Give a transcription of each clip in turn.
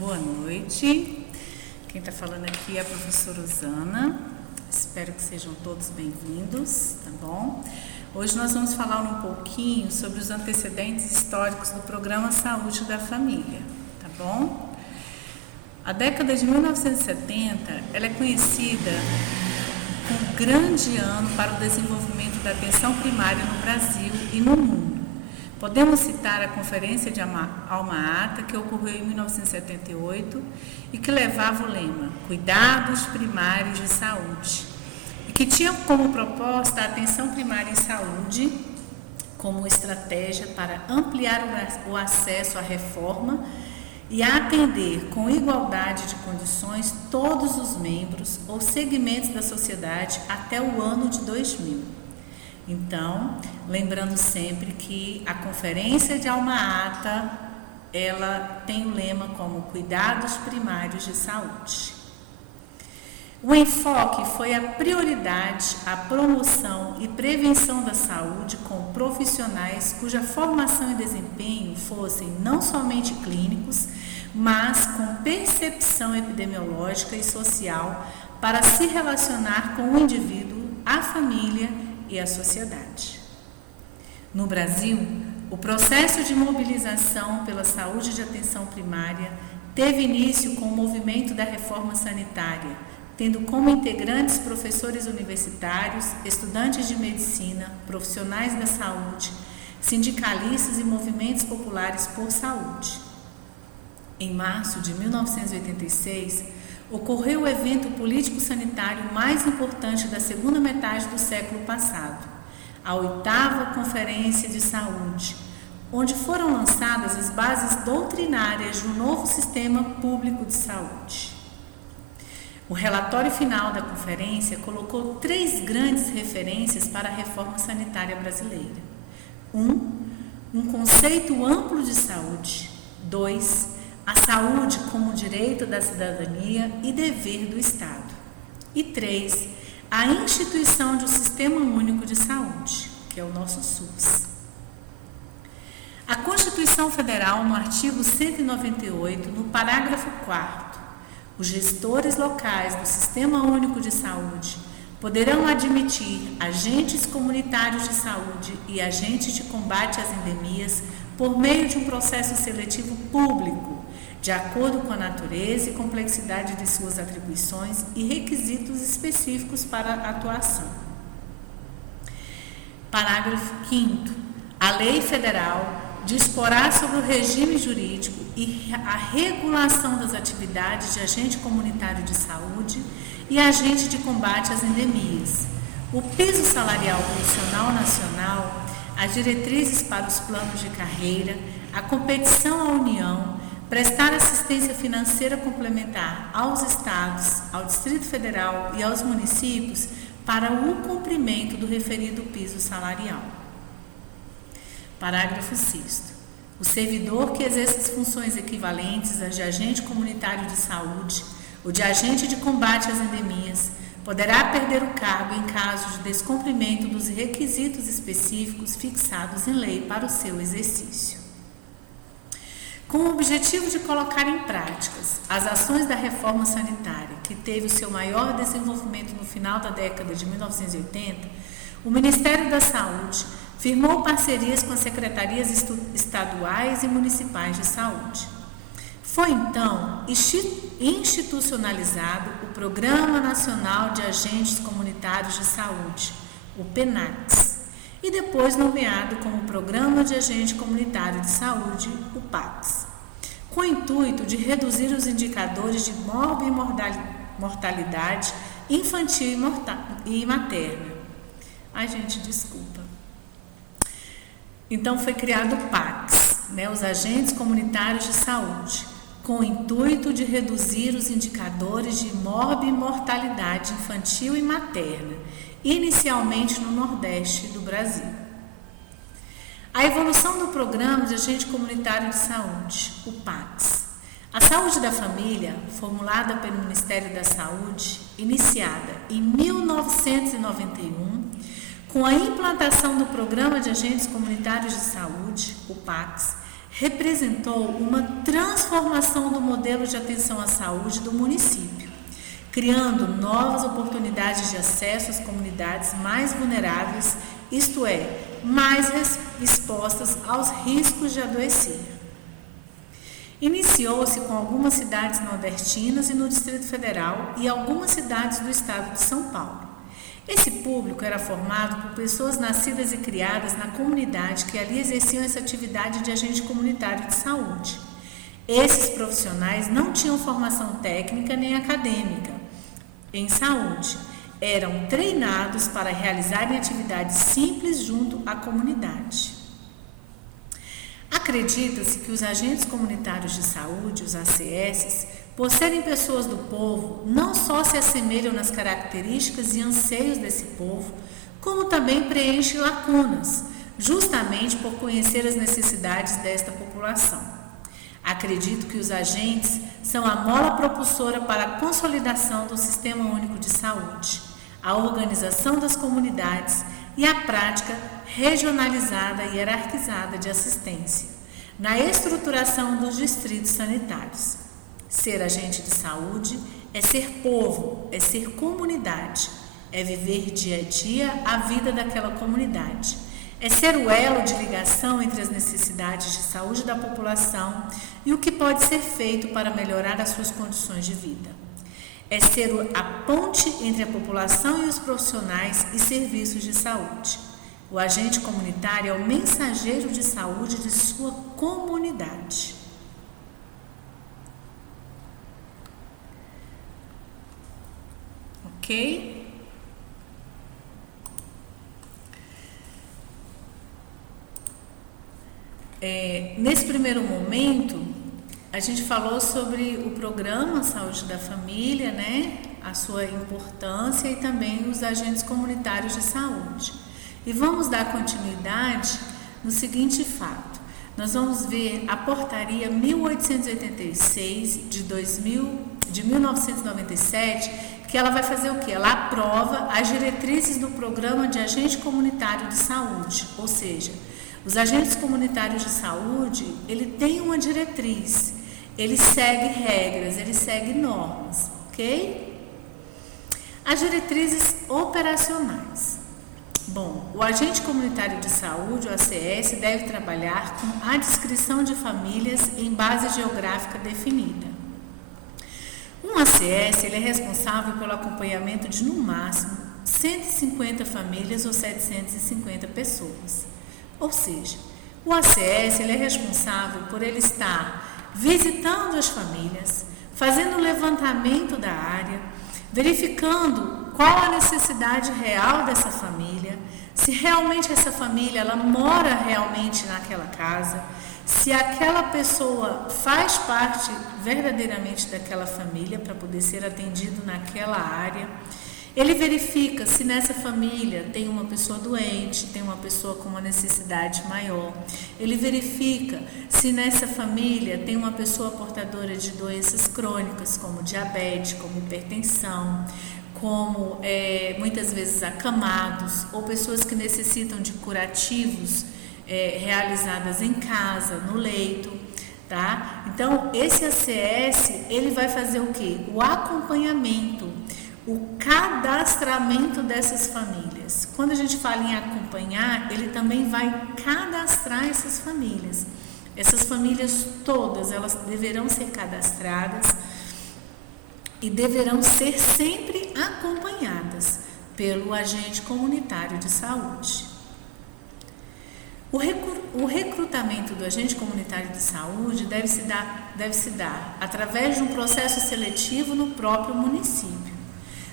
Boa noite. Quem está falando aqui é a professora Osana. Espero que sejam todos bem-vindos, tá bom? Hoje nós vamos falar um pouquinho sobre os antecedentes históricos do Programa Saúde da Família, tá bom? A década de 1970, ela é conhecida como um grande ano para o desenvolvimento da atenção primária no Brasil e no mundo. Podemos citar a Conferência de Alma-Ata, que ocorreu em 1978 e que levava o lema Cuidados Primários de Saúde, e que tinha como proposta a atenção primária em saúde como estratégia para ampliar o acesso à reforma e a atender com igualdade de condições todos os membros ou segmentos da sociedade até o ano de 2000. Então, lembrando sempre que a Conferência de Alma-Ata, ela tem o lema como Cuidados Primários de Saúde. O enfoque foi a prioridade, a promoção e prevenção da saúde com profissionais cuja formação e desempenho fossem não somente clínicos, mas com percepção epidemiológica e social para se relacionar com o indivíduo, a família e a sociedade. No Brasil, o processo de mobilização pela saúde de atenção primária teve início com o movimento da reforma sanitária, tendo como integrantes professores universitários, estudantes de medicina, profissionais da saúde, sindicalistas e movimentos populares por saúde. Em março de 1986, ocorreu o evento político-sanitário mais importante da segunda metade do século passado, a 8ª Conferência de Saúde, onde foram lançadas as bases doutrinárias de um novo sistema público de saúde. O relatório final da conferência colocou 3 grandes referências para a reforma sanitária brasileira. 1. Conceito amplo de saúde. 2. A saúde como direito da cidadania e dever do Estado. E 3. A instituição de um Sistema Único de Saúde, que é o nosso SUS. A Constituição Federal, no artigo 198, no parágrafo 4º, os gestores locais do Sistema Único de Saúde poderão admitir agentes comunitários de saúde e agentes de combate às endemias por meio de um processo seletivo público, de acordo com a natureza e complexidade de suas atribuições e requisitos específicos para a atuação. Parágrafo 5º. A lei federal disporá sobre o regime jurídico e a regulação das atividades de agente comunitário de saúde e agente de combate às endemias, o piso salarial profissional nacional, as diretrizes para os planos de carreira, a competição à União, prestar assistência financeira complementar aos estados, ao Distrito Federal e aos municípios para o cumprimento do referido piso salarial. Parágrafo 6º. O servidor que exerce as funções equivalentes às de agente comunitário de saúde ou de agente de combate às endemias poderá perder o cargo em caso de descumprimento dos requisitos específicos fixados em lei para o seu exercício. Com o objetivo de colocar em práticas as ações da reforma sanitária, que teve o seu maior desenvolvimento no final da década de 1980, o Ministério da Saúde firmou parcerias com as secretarias estaduais e municipais de saúde. Foi então institucionalizado o Programa Nacional de Agentes Comunitários de Saúde, o PENACS, e depois nomeado como Programa de Agente Comunitário de Saúde, o PACS, com o intuito de reduzir os indicadores de mortalidade infantil e materna. Ai, gente, desculpa. Então, foi criado o PACS, os Agentes Comunitários de Saúde, com o intuito de reduzir os indicadores de mortalidade infantil e materna, inicialmente no Nordeste do Brasil. A evolução do Programa de Agente Comunitário de Saúde, o PACS. A saúde da família, formulada pelo Ministério da Saúde, iniciada em 1991, com a implantação do Programa de Agentes Comunitários de Saúde, o PACS, representou uma transformação do modelo de atenção à saúde do município, criando novas oportunidades de acesso às comunidades mais vulneráveis, isto é, mais expostas aos riscos de adoecer. Iniciou-se com algumas cidades nordestinas e no Distrito Federal e algumas cidades do estado de São Paulo. Esse público era formado por pessoas nascidas e criadas na comunidade que ali exerciam essa atividade de agente comunitário de saúde. Esses profissionais não tinham formação técnica nem acadêmica em saúde. Eram treinados para realizarem atividades simples junto à comunidade. Acredita-se que os agentes comunitários de saúde, os ACS, por serem pessoas do povo, não só se assemelham nas características e anseios desse povo, como também preenchem lacunas, justamente por conhecer as necessidades desta população. Acredito que os agentes são a mola propulsora para a consolidação do Sistema Único de Saúde, a organização das comunidades e a prática regionalizada e hierarquizada de assistência, na estruturação dos distritos sanitários. Ser agente de saúde é ser povo, é ser comunidade, é viver dia a dia a vida daquela comunidade, é ser o elo de ligação entre as necessidades de saúde da população e o que pode ser feito para melhorar as suas condições de vida. É ser a ponte entre a população e os profissionais e serviços de saúde. O agente comunitário é o mensageiro de saúde de sua comunidade. Ok? Nesse primeiro momento, a gente falou sobre o programa Saúde da Família, né? A sua importância e também os agentes comunitários de saúde. E vamos dar continuidade no seguinte fato. Nós vamos ver a portaria 1886 de 1997, que ela vai fazer o quê? Ela aprova as diretrizes do programa de agente comunitário de saúde, ou seja, os agentes comunitários de saúde, ele tem uma diretriz, ele segue regras, ele segue normas, ok? As diretrizes operacionais. Bom, o agente comunitário de saúde, o ACS, deve trabalhar com a descrição de famílias em base geográfica definida. Um ACS, ele é responsável pelo acompanhamento de, no máximo, 150 famílias ou 750 pessoas. Ou seja, o ACS, ele é responsável por ele estar visitando as famílias, fazendo o levantamento da área, verificando qual a necessidade real dessa família, se realmente essa família ela mora realmente naquela casa, se aquela pessoa faz parte verdadeiramente daquela família para poder ser atendido naquela área. Ele verifica se nessa família tem uma pessoa doente, tem uma pessoa com uma necessidade maior. Ele verifica se nessa família tem uma pessoa portadora de doenças crônicas, como diabetes, como hipertensão, como muitas vezes acamados, ou pessoas que necessitam de curativos realizadas em casa, no leito, tá? Então, esse ACS, ele vai fazer o quê? O acompanhamento, o cadastramento dessas famílias. Quando a gente fala em acompanhar, ele também vai cadastrar essas famílias. Essas famílias todas, elas deverão ser cadastradas e deverão ser sempre acompanhadas pelo agente comunitário de saúde. O recrutamento do agente comunitário de saúde deve se dar através de um processo seletivo no próprio município.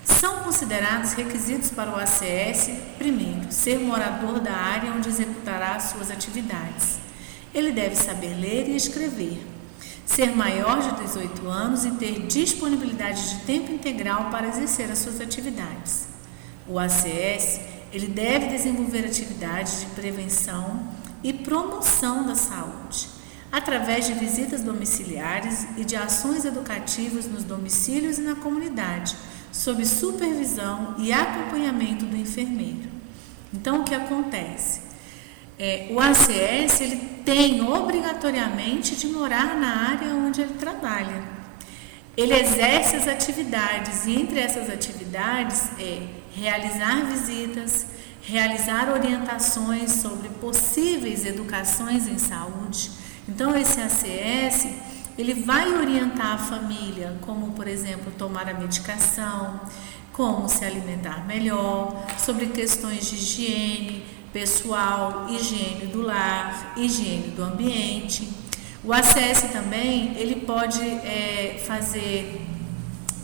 São considerados requisitos para o ACS, primeiro, ser morador da área onde executará suas atividades. Ele deve saber ler e escrever, ser maior de 18 anos e ter disponibilidade de tempo integral para exercer as suas atividades. O ACS, ele deve desenvolver atividades de prevenção e promoção da saúde, através de visitas domiciliares e de ações educativas nos domicílios e na comunidade, sob supervisão e acompanhamento do enfermeiro. Então, o que acontece? O ACS ele tem obrigatoriamente de morar na área onde ele trabalha. Ele exerce as atividades e entre essas atividades realizar visitas, realizar orientações sobre possíveis educações em saúde. Então esse ACS ele vai orientar a família como, por exemplo, tomar a medicação, como se alimentar melhor, sobre questões de higiene pessoal, higiene do lar, higiene do ambiente. O ACS também ele pode fazer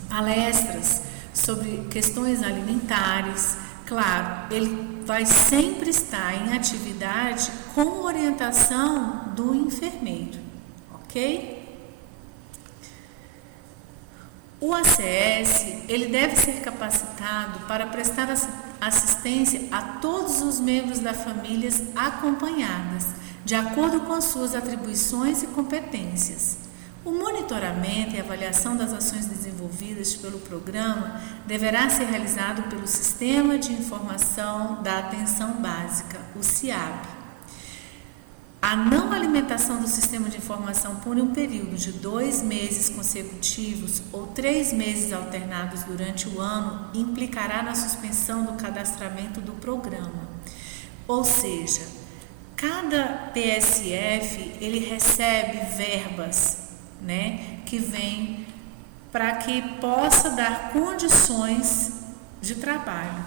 palestras sobre questões alimentares. Claro, ele vai sempre estar em atividade com orientação do enfermeiro, ok? O ACS ele deve ser capacitado para prestar assistência a todos os membros da família acompanhadas, de acordo com as suas atribuições e competências. O monitoramento e avaliação das ações desenvolvidas pelo programa deverá ser realizado pelo Sistema de Informação da Atenção Básica, o SIAB. A não alimentação do Sistema de Informação por um período de 2 meses consecutivos ou 3 meses alternados durante o ano implicará na suspensão do cadastramento do programa. Ou seja, cada PSF ele recebe verbas, que vem para que possa dar condições de trabalho.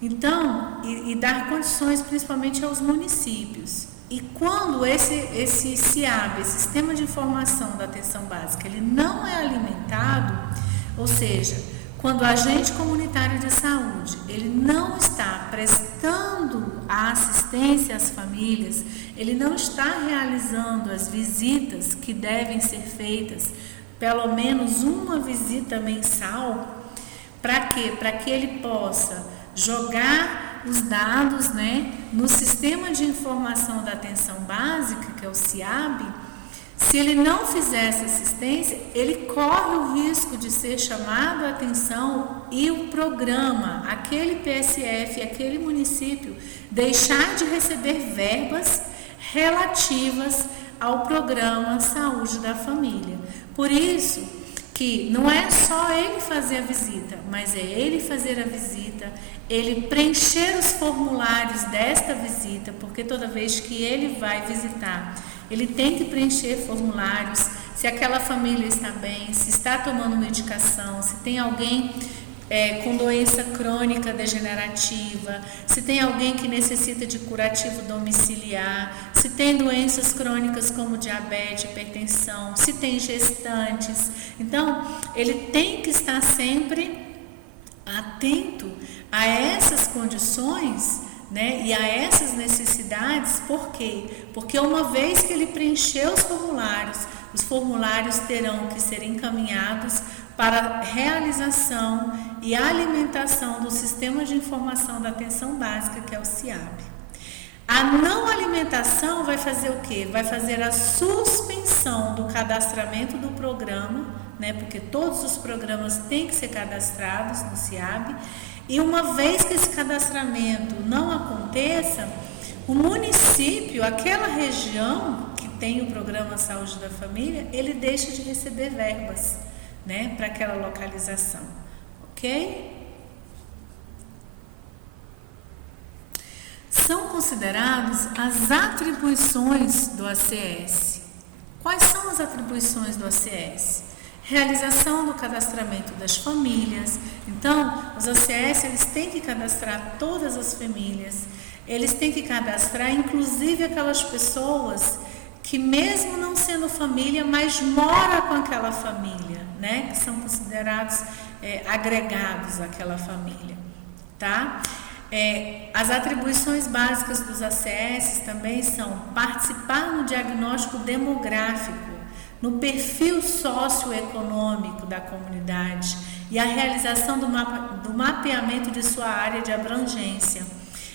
Então, e dar condições principalmente aos municípios. E quando esse SIAB, esse Sistema de Informação da Atenção Básica, ele não é alimentado, ou seja, quando o agente comunitário de saúde, ele não está prestando a assistência às famílias, ele não está realizando as visitas que devem ser feitas, pelo menos uma visita mensal, para quê? Para que ele possa jogar os dados, no Sistema de Informação da Atenção Básica, que é o SIAB. Se ele não fizer essa assistência, ele corre o risco de ser chamado a atenção e o programa, aquele PSF, aquele município, deixar de receber verbas relativas ao programa Saúde da Família. Por isso que não é só ele fazer a visita, mas é ele fazer a visita, ele preencher os formulários desta visita, porque toda vez que ele vai visitar, ele tem que preencher formulários, se aquela família está bem, se está tomando medicação, se tem alguém com doença crônica degenerativa, se tem alguém que necessita de curativo domiciliar, se tem doenças crônicas como diabetes, hipertensão, se tem gestantes. Então, ele tem que estar sempre atento a essas condições, e a essas necessidades. Por quê? Porque uma vez que ele preencheu os formulários terão que ser encaminhados para a realização e alimentação do Sistema de Informação da Atenção Básica, que é o SIAB. A não alimentação vai fazer o quê? Vai fazer a suspensão do cadastramento do programa, porque todos os programas têm que ser cadastrados no SIAB. E uma vez que esse cadastramento não aconteça, o município, aquela região que tem o programa Saúde da Família, ele deixa de receber verbas, para aquela localização, ok? São consideradas as atribuições do ACS. Quais são as atribuições do ACS? Realização do cadastramento das famílias. Então, os ACS eles têm que cadastrar todas as famílias, eles têm que cadastrar inclusive aquelas pessoas que mesmo não sendo família, mas mora com aquela família, que são considerados agregados àquela família, tá? As atribuições básicas dos ACS também são participar no diagnóstico demográfico, no perfil socioeconômico da comunidade e a realização do mapeamento de sua área de abrangência.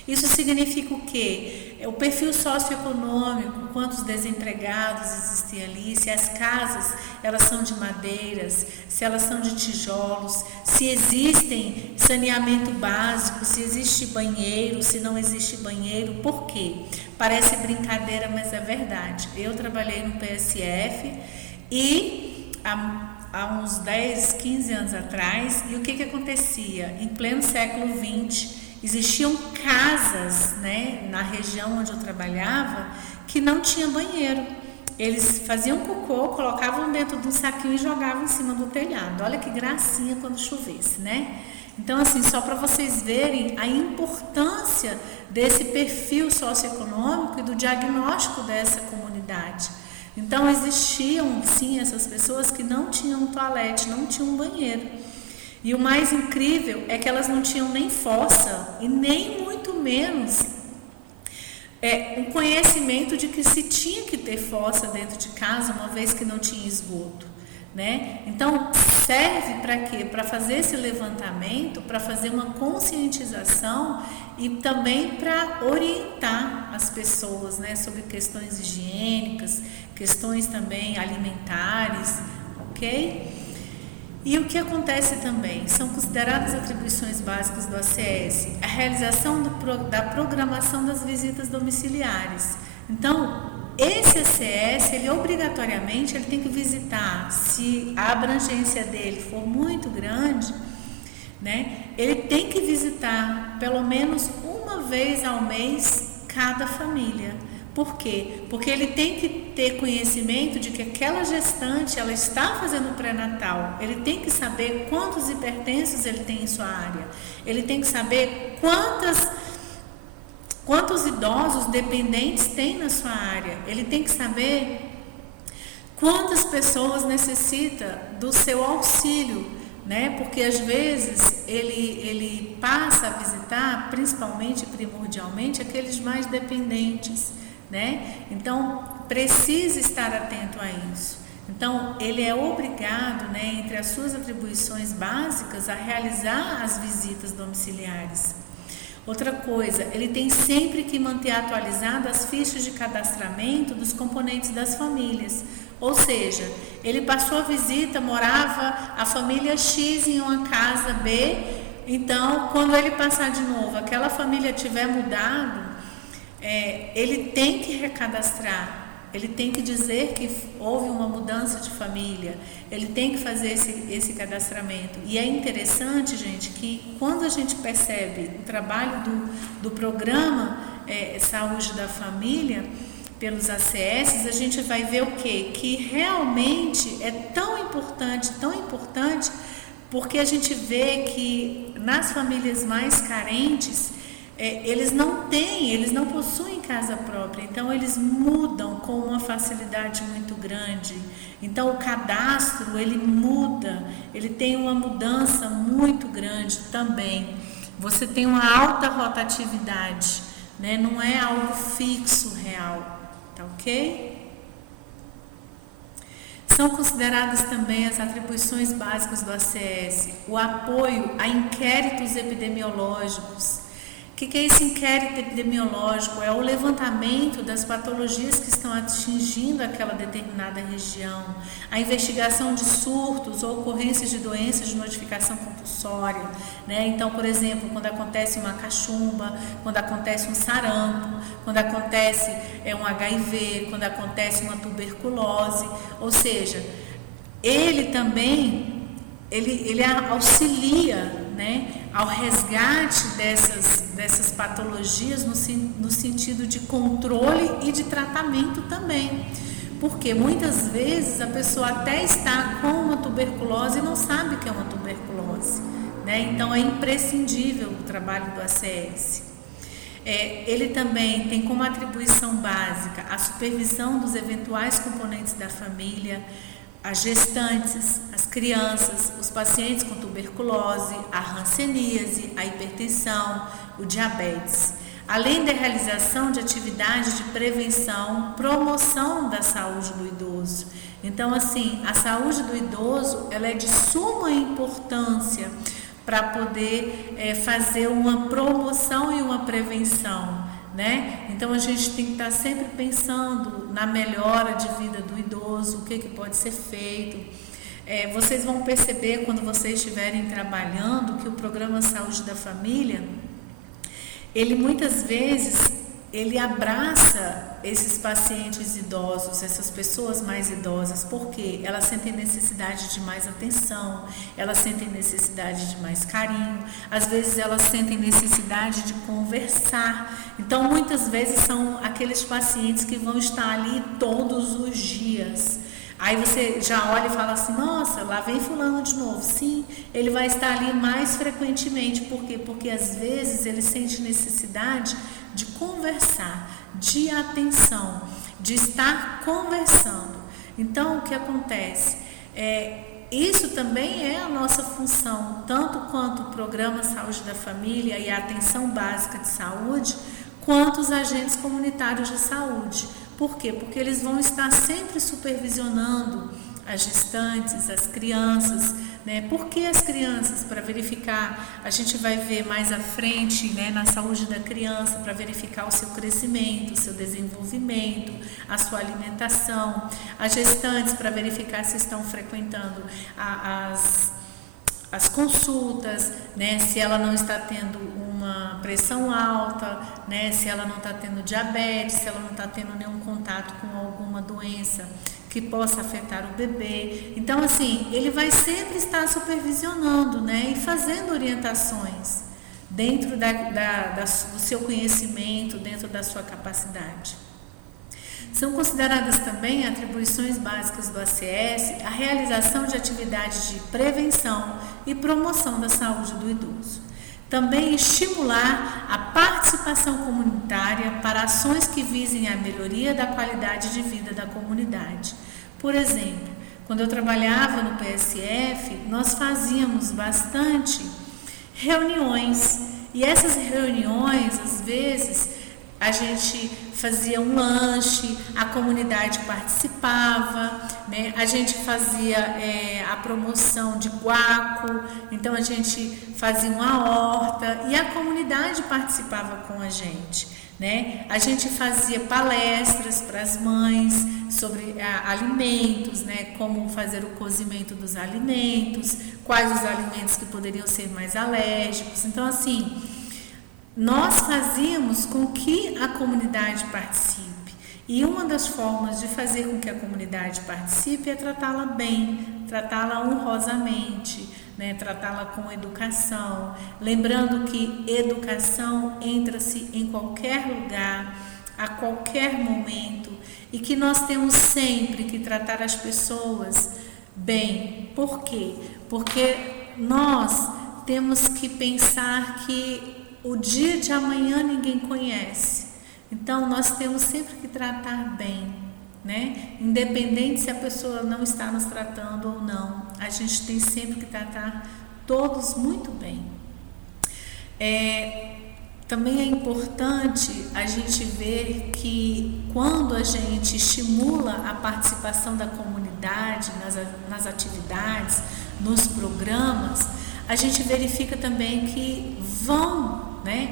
Isso significa o quê? o perfil socioeconômico, quantos desempregados existem ali, se as casas elas são de madeiras, se elas são de tijolos, se existem saneamento básico, se existe banheiro, se não existe banheiro. Por quê? Parece brincadeira, mas é verdade. Eu trabalhei no PSF e há uns 10, 15 anos atrás, e o que acontecia? Em pleno século XX, existiam casas, né, na região onde eu trabalhava, que não tinha banheiro. Eles faziam cocô, colocavam dentro de um saquinho e jogavam em cima do telhado. Olha que gracinha quando chovesse, né? Então, assim, só para vocês verem a importância desse perfil socioeconômico e do diagnóstico dessa comunidade. Então, existiam, sim, essas pessoas que não tinham um toalete, não tinham um banheiro. E o mais incrível é que elas não tinham nem fossa e nem muito menos um conhecimento de que se tinha que ter fossa dentro de casa, uma vez que não tinha esgoto, né? Então, serve para quê? Para fazer esse levantamento, para fazer uma conscientização e também para orientar as pessoas, né, sobre questões higiênicas, questões também alimentares, ok? E o que acontece também? São consideradas atribuições básicas do ACS a realização da programação das visitas domiciliares. Então, esse ACS, ele obrigatoriamente tem que visitar, se a abrangência dele for muito grande, né, ele tem que visitar pelo menos uma vez ao mês cada família. Por quê? Porque ele tem que ter conhecimento de que aquela gestante, ela está fazendo pré-natal. Ele tem que saber quantos hipertensos ele tem em sua área. Ele tem que saber quantos idosos dependentes tem na sua área. Ele tem que saber quantas pessoas necessita do seu auxílio, né? Porque às vezes ele passa a visitar, principalmente, primordialmente, aqueles mais dependentes, né? Então, precisa estar atento a isso. Então, ele é obrigado, né, entre as suas atribuições básicas, a realizar as visitas domiciliares. Outra coisa, ele tem sempre que manter atualizadas as fichas de cadastramento dos componentes das famílias. Ou seja, ele passou a visita, morava a família X em uma casa B, então, quando ele passar de novo, aquela família tiver mudado, ele tem que recadastrar, ele tem que dizer que houve uma mudança de família, ele tem que fazer esse cadastramento. E é interessante, gente, que quando a gente percebe o trabalho do programa Saúde da Família, pelos ACS, a gente vai ver o quê? Que realmente é tão importante, porque a gente vê que nas famílias mais carentes, eles não possuem casa própria, então eles mudam com uma facilidade muito grande. Então o cadastro, ele muda, ele tem uma mudança muito grande também. Você tem uma alta rotatividade, né? Não é algo fixo, real, tá ok? São consideradas também as atribuições básicas do ACS, o apoio a inquéritos epidemiológicos. O que é esse inquérito epidemiológico? É o levantamento das patologias que estão atingindo aquela determinada região, a investigação de surtos ou ocorrências de doenças de notificação compulsória, né? Então, por exemplo, quando acontece uma cachumba, quando acontece um sarampo, quando acontece um HIV, quando acontece uma tuberculose, ou seja, ele também ele auxilia, né, ao resgate dessas patologias no sentido de controle e de tratamento também. Porque muitas vezes a pessoa até está com uma tuberculose e não sabe que é uma tuberculose, né? Então é imprescindível o trabalho do ACS. Ele também tem como atribuição básica a supervisão dos eventuais componentes da família, as gestantes, as crianças, os pacientes com tuberculose, a hanseníase, a hipertensão, o diabetes, além da realização de atividades de prevenção, promoção da saúde do idoso. Então, assim, a saúde do idoso, ela é de suma importância para poder fazer uma promoção e uma prevenção, né? Então a gente tem que estar sempre pensando na melhora de vida do idoso, o que pode ser feito. Vocês vão perceber quando vocês estiverem trabalhando que o programa Saúde da Família, ele muitas vezes ele abraça esses pacientes idosos, essas pessoas mais idosas, porque elas sentem necessidade de mais atenção, elas sentem necessidade de mais carinho, às vezes elas sentem necessidade de conversar. Então, muitas vezes são aqueles pacientes que vão estar ali todos os dias. Aí você já olha e fala assim, nossa, lá vem fulano de novo. Sim, ele vai estar ali mais frequentemente. Por quê? Porque às vezes ele sente necessidade de conversar, de atenção, de estar conversando. Então, o que acontece? Isso também é a nossa função, tanto quanto o Programa Saúde da Família e a Atenção Básica de Saúde, quanto os agentes comunitários de saúde. Por quê? Porque eles vão estar sempre supervisionando as gestantes, as crianças, né? Por que as crianças? Para verificar, a gente vai ver mais à frente, né, na saúde da criança, para verificar o seu crescimento, o seu desenvolvimento, a sua alimentação. As gestantes, para verificar se estão frequentando as consultas, né, se ela não está tendo uma pressão alta, né, se ela não está tendo diabetes, se ela não está tendo nenhum contato com alguma doença que possa afetar o bebê. Então, assim, ele vai sempre estar supervisionando, né, e fazendo orientações dentro do seu conhecimento, dentro da sua capacidade. São consideradas também atribuições básicas do ACS a realização de atividades de prevenção e promoção da saúde do idoso. Também estimular a participação comunitária para ações que visem a melhoria da qualidade de vida da comunidade. Por exemplo, quando eu trabalhava no PSF, nós fazíamos bastante reuniões. E essas reuniões, às vezes, a gente fazia um lanche, a comunidade participava, né? A gente fazia a promoção de guaco, então a gente fazia uma horta e a comunidade participava com a gente, né? A gente fazia palestras para as mães sobre alimentos, né? Como fazer o cozimento dos alimentos, quais os alimentos que poderiam ser mais alérgicos. Então, assim, nós fazíamos com que a comunidade participe. E uma das formas de fazer com que a comunidade participe é tratá-la bem, tratá-la honrosamente, né? Tratá-la com educação. Lembrando que educação entra-se em qualquer lugar, a qualquer momento, e que nós temos sempre que tratar as pessoas bem. Por quê? Porque nós temos que pensar que o dia de amanhã ninguém conhece. Então, nós temos sempre que tratar bem, né? Independente se a pessoa não está nos tratando ou não, a gente tem sempre que tratar todos muito bem. Também é importante a gente ver que quando a gente estimula a participação da comunidade nas atividades, nos programas, a gente verifica também que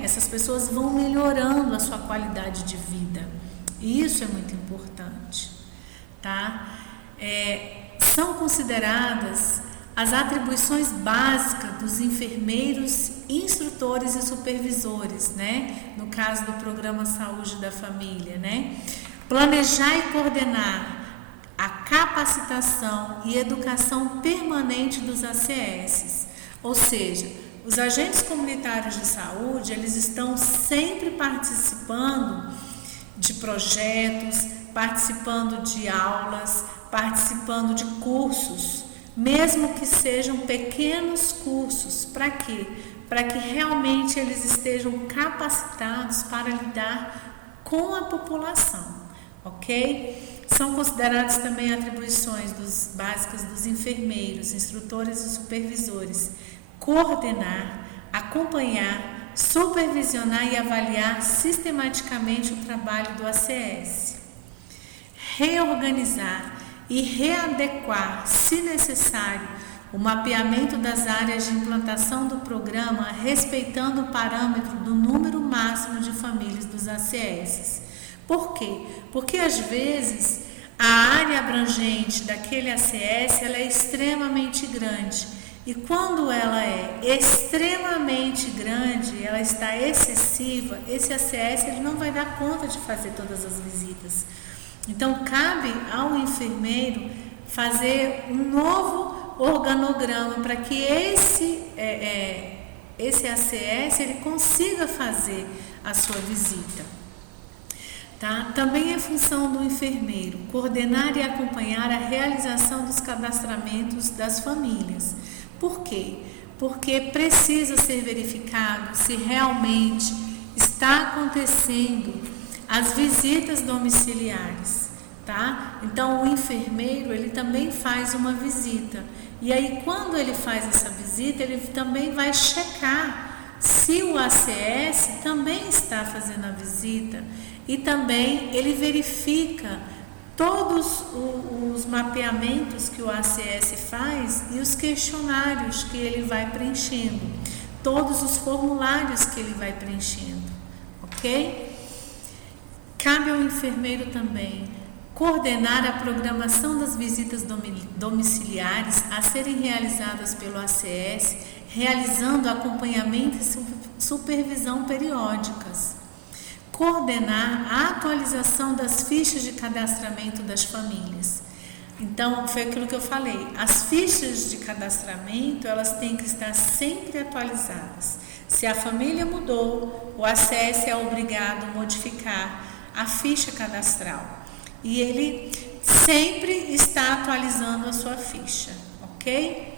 essas pessoas vão melhorando a sua qualidade de vida. E isso é muito importante, tá? São consideradas as atribuições básicas dos enfermeiros, instrutores e supervisores, né? No caso do Programa Saúde da Família, né? Planejar e coordenar a capacitação e educação permanente dos ACS, ou seja, os agentes comunitários de saúde, eles estão sempre participando de projetos, participando de aulas, participando de cursos, mesmo que sejam pequenos cursos. Para quê? Para que realmente eles estejam capacitados para lidar com a população, ok? São consideradas também atribuições básicas dos enfermeiros, instrutores e supervisores: coordenar, acompanhar, supervisionar e avaliar sistematicamente o trabalho do ACS, reorganizar e readequar, se necessário, o mapeamento das áreas de implantação do programa, respeitando o parâmetro do número máximo de famílias dos ACS. Por quê? Porque às vezes a área abrangente daquele ACS ela é extremamente grande. E quando ela é extremamente grande, ela está excessiva, esse ACS ele não vai dar conta de fazer todas as visitas. Então, cabe ao enfermeiro fazer um novo organograma para que esse ACS ele consiga fazer a sua visita. Tá? Também é função do enfermeiro coordenar e acompanhar a realização dos cadastramentos das famílias. Por quê? Porque precisa ser verificado se realmente está acontecendo as visitas domiciliares, tá? Então o enfermeiro ele também faz uma visita e aí quando ele faz essa visita ele também vai checar se o ACS também está fazendo a visita e também ele verifica todos os mapeamentos que o ACS faz e os questionários que ele vai preenchendo, todos os formulários que ele vai preenchendo, ok? Cabe ao enfermeiro também coordenar a programação das visitas domiciliares a serem realizadas pelo ACS, realizando acompanhamento e supervisão periódicas. Coordenar a atualização das fichas de cadastramento das famílias. Então, foi aquilo que eu falei, as fichas de cadastramento, elas têm que estar sempre atualizadas. Se a família mudou, o ACS é obrigado a modificar a ficha cadastral. E ele sempre está atualizando a sua ficha, ok?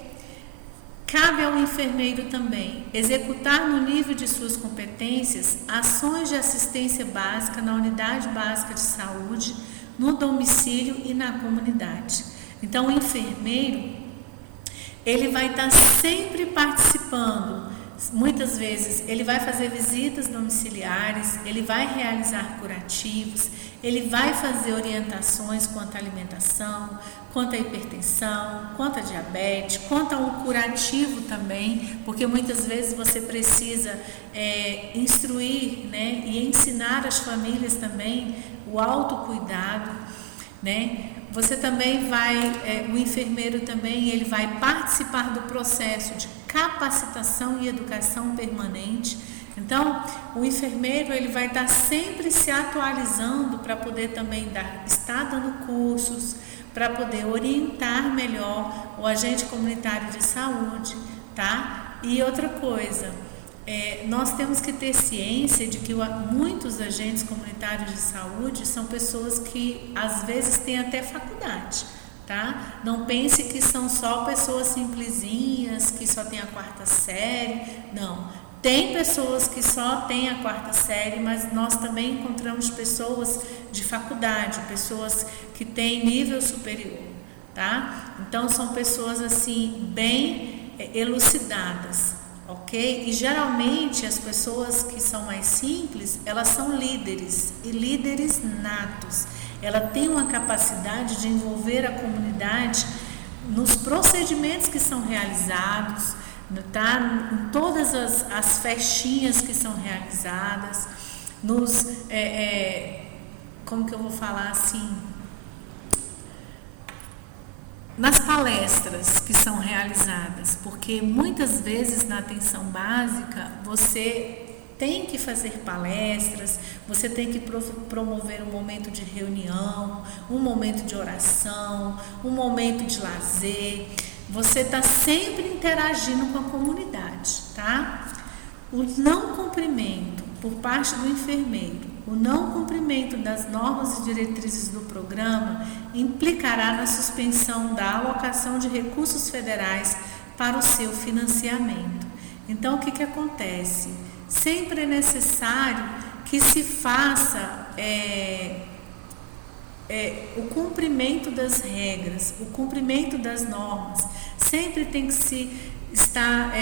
Cabe ao enfermeiro também executar no nível de suas competências ações de assistência básica na unidade básica de saúde, no domicílio e na comunidade. Então, o enfermeiro, ele vai estar sempre participando. Muitas vezes, ele vai fazer visitas domiciliares, ele vai realizar curativos, ele vai fazer orientações quanto à alimentação, quanto à hipertensão, quanto à diabetes, quanto ao curativo também, porque muitas vezes você precisa instruir, né, e ensinar as famílias também o autocuidado, né? Você também vai, o enfermeiro também, ele vai participar do processo de capacitação e educação permanente. Então, o enfermeiro ele vai estar sempre se atualizando para poder também estar dando cursos, para poder orientar melhor o agente comunitário de saúde, tá? E outra coisa, nós temos que ter ciência de que muitos agentes comunitários de saúde são pessoas que às vezes têm até faculdade, tá? Não pense que são só pessoas simplesinhas, que só têm a 4ª série, não. Tem pessoas que só têm a 4ª série, mas nós também encontramos pessoas de faculdade, pessoas que têm nível superior, tá? Então são pessoas assim bem elucidadas. Ok? E geralmente as pessoas que são mais simples, elas são líderes e líderes natos. Ela tem uma capacidade de envolver a comunidade nos procedimentos que são realizados, tá? Em todas as festinhas que são realizadas, como que eu vou falar assim? Nas palestras que são realizadas, porque muitas vezes na atenção básica você tem que fazer palestras, você tem que promover um momento de reunião, um momento de oração, um momento de lazer, você está sempre interagindo com a comunidade, tá? O não cumprimento por parte do enfermeiro, o não cumprimento das normas e diretrizes do programa implicará na suspensão da alocação de recursos federais para o seu financiamento. Então, o que acontece? Sempre é necessário que se faça o cumprimento das regras, o cumprimento das normas. Sempre tem que se estar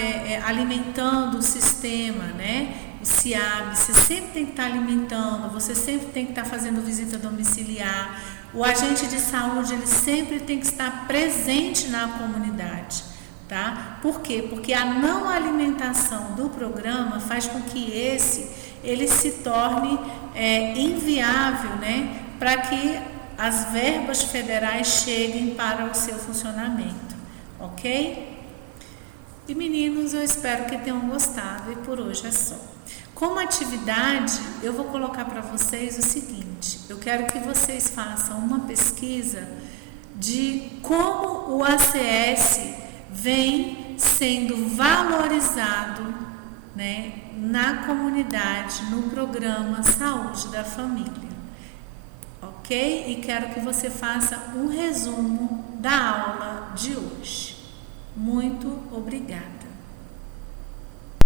alimentando o sistema, né? O CIAB, você sempre tem que estar alimentando, você sempre tem que estar fazendo visita domiciliar. O agente de saúde, ele sempre tem que estar presente na comunidade, tá? Por quê? Porque a não alimentação do programa faz com que ele se torne inviável, né? Para que as verbas federais cheguem para o seu funcionamento, ok? E meninos, eu espero que tenham gostado e por hoje é só. Como atividade, eu vou colocar para vocês o seguinte: eu quero que vocês façam uma pesquisa de como o ACS vem sendo valorizado, né, na comunidade, no programa Saúde da Família, ok? E quero que você faça um resumo da aula de hoje. Muito obrigada.